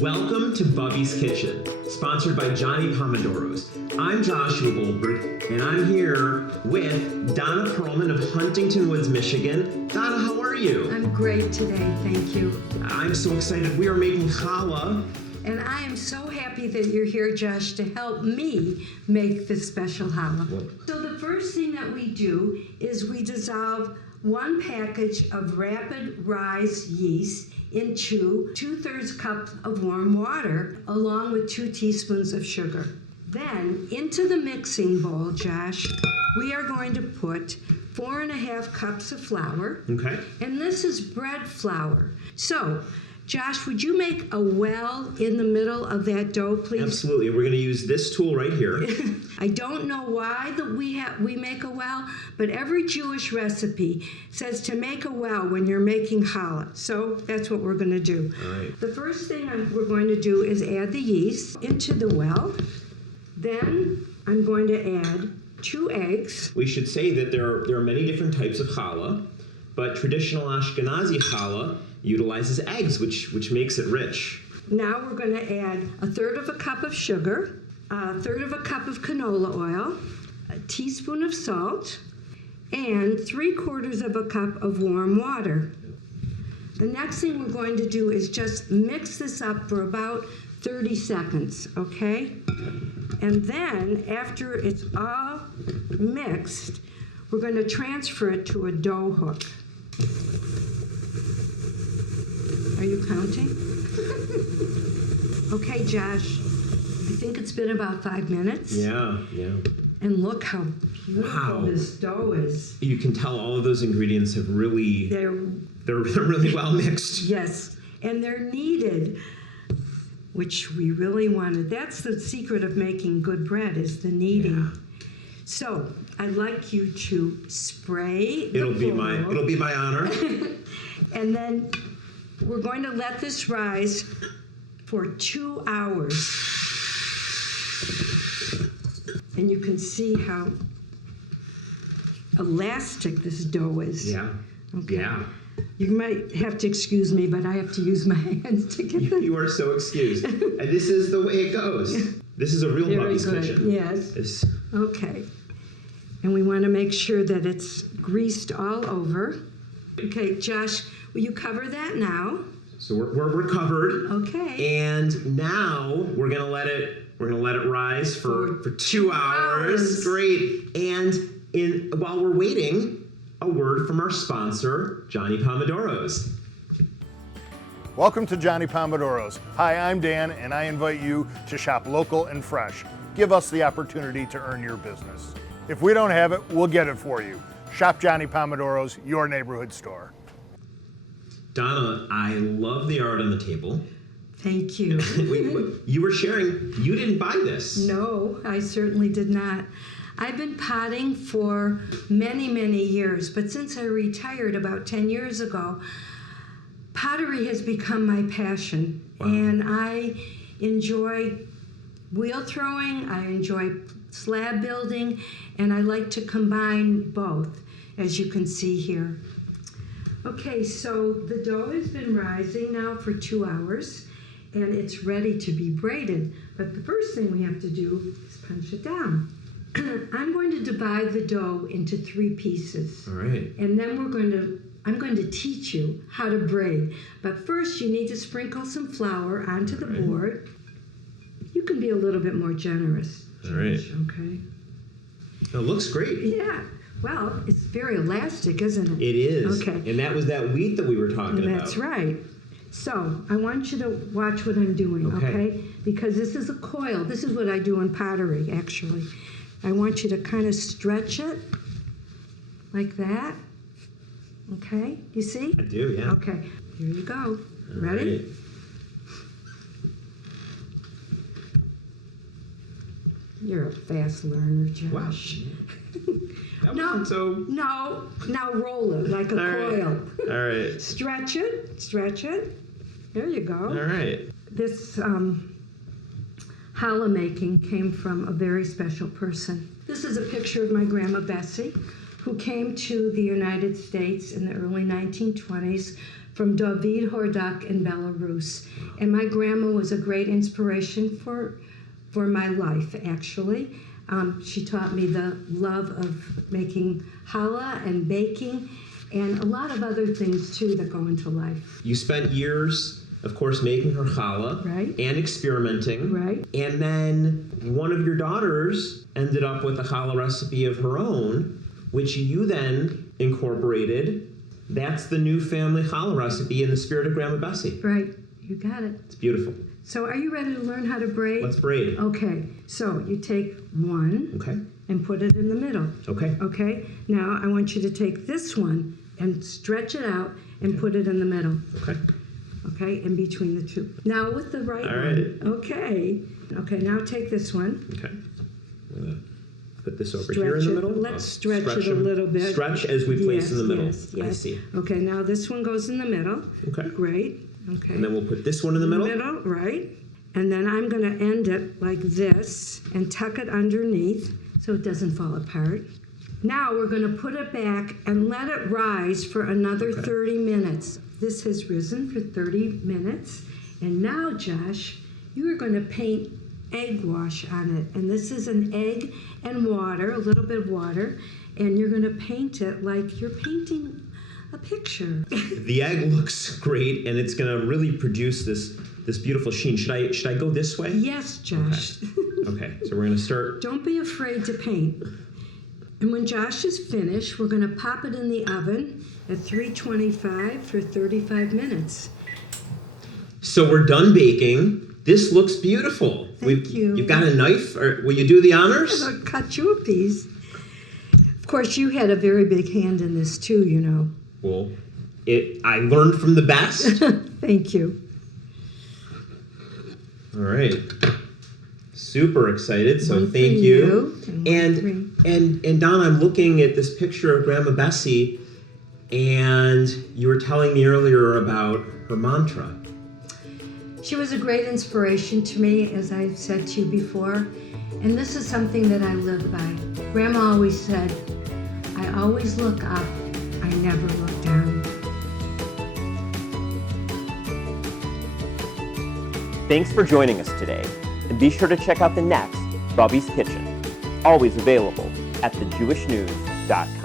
Welcome to Bubbie's Kitchen, sponsored by Johnny Pomodoros. I'm Joshua Goldberg, and I'm here with Donna Perlman of Huntington Woods, Michigan. Donna, how are you? I'm great today, thank you. I'm so excited. We are making challah. And I am so happy that you're here, Josh, to help me make this special challah. So the first thing that we do is we dissolve 1 package of rapid rise yeast into 2/3 cup of warm water, along with 2 teaspoons of sugar. Then into the mixing bowl, Josh, we are going to put 4.5 cups of flour. Okay. And this is bread flour. So, Josh, would you make a well in the middle of that dough, please? Absolutely. We're going to use this tool right here. I don't know why that we make a well, but every Jewish recipe says to make a well when you're making challah. So that's what we're going to do. All right. The first thing we're going to do is add the yeast into the well. Then I'm going to add 2 eggs. We should say that there are many different types of challah, but traditional Ashkenazi challah utilizes eggs, which makes it rich. Now we're going to add 1/3 cup of sugar, 1/3 cup of canola oil, a teaspoon of salt, and 3/4 cup of warm water. The next thing we're going to do is just mix this up for about 30 seconds, okay? And then after it's all mixed, we're going to transfer it to a dough hook. Are you counting? Okay, Josh, I think it's been about 5 minutes. Yeah. And look how beautiful this dough is. You can tell all of those ingredients have really, they're really well mixed. Yes, and they're kneaded, which we really wanted. That's the secret of making good bread, is the kneading. Yeah. So I'd like you to spray the It'll be my honor. And then we're going to let this rise for 2 hours. And you can see how elastic this dough is. Yeah. Okay. Yeah. You might have to excuse me, but I have to use my hands to get this. You are so excused. And this is the way it goes. This is a real Bubbie's Kitchen. Yes. Okay. And we want to make sure that it's greased all over. Okay, Josh, will you cover that now? So we're covered. Okay. And now we're gonna let it rise for 2 hours. Great. And while we're waiting, a word from our sponsor, Johnny Pomodoros. Welcome to Johnny Pomodoros. Hi, I'm Dan, and I invite you to shop local and fresh. Give us the opportunity to earn your business. If we don't have it, we'll get it for you. Shop Johnny Pomodoros, your neighborhood store. Donna, I love the art on the table. Thank you. You were sharing, you didn't buy this. No, I certainly did not. I've been potting for many, many years, but since I retired about 10 years ago, pottery has become my passion. Wow. And I enjoy wheel throwing, I enjoy slab building, and I like to combine both, as you can see here. Okay, so the dough has been rising now for 2 hours, and it's ready to be braided. But the first thing we have to do is punch it down. I'm going to divide the dough into 3 pieces. All right. And then I'm going to teach you how to braid. But first you need to sprinkle some flour onto the board. You can be a little bit more generous. All right. Okay. It looks great. Yeah. Well, it's very elastic, isn't it? It is. Okay. And that was that wheat that we were talking about. That's right. So I want you to watch what I'm doing, okay? Because this is a coil. This is what I do in pottery, actually. I want you to kind of stretch it like that. Okay? You see? I do, yeah. Okay. Here you go. Ready? Right. You're a fast learner, Josh. Wow. No. Now roll it like a coil. All right. Stretch it. There you go. All right. This challah making came from a very special person. This is a picture of my grandma Bessie, who came to the United States in the early 1920s from David Hordak in Belarus. And my grandma was a great inspiration for my life, actually. She taught me the love of making challah and baking and a lot of other things, too, that go into life. You spent years, of course, making her challah Right. and experimenting. Right. And then one of your daughters ended up with a challah recipe of her own, which you then incorporated. That's the new family challah recipe in the spirit of Grandma Bessie. Right, you got it. It's beautiful. So are you ready to learn how to braid? Let's braid. Okay, so you take one Okay. and put it in the middle. Okay. Okay, now I want you to take this one and stretch it out and put it in the middle. Okay. Okay, in between the two. Now with the right All one. right. Okay. Okay, now take this one. Okay. I'm gonna put this over Stretch here in the it. middle. Let's I'll stretch it a them. little bit. Stretch as we place in the middle. Yes, I yes. see. Okay, now this one goes in the middle. Okay. Great. Okay. And then we'll put this one in the middle. Right. And then I'm going to end it like this and tuck it underneath so it doesn't fall apart. Now we're going to put it back and let it rise for another 30 minutes. This has risen for 30 minutes. And now, Josh, you are going to paint egg wash on it. And this is an egg and water, a little bit of water. And you're going to paint it like you're painting a picture. The egg looks great, and it's going to really produce this beautiful sheen. Should I go this way? Yes, Josh. Okay, so we're going to start. Don't be afraid to paint. And when Josh is finished, we're going to pop it in the oven at 325 for 35 minutes. So we're done baking. This looks beautiful. Thank you. You've got a knife? Or will you do the honors? I'll cut you a piece. Of course, you had a very big hand in this too, you know. Well, I learned from the best. Thank you. All right. Super excited, so One for thank you. and one And Don, I'm looking at this picture of Grandma Bessie, and you were telling me earlier about her mantra. She was a great inspiration to me, as I've said to you before, and this is something that I live by. Grandma always said, I always look up, I never look down. Thanks for joining us today, and be sure to check out the next Bubbie's Kitchen, always available at thejewishnews.com.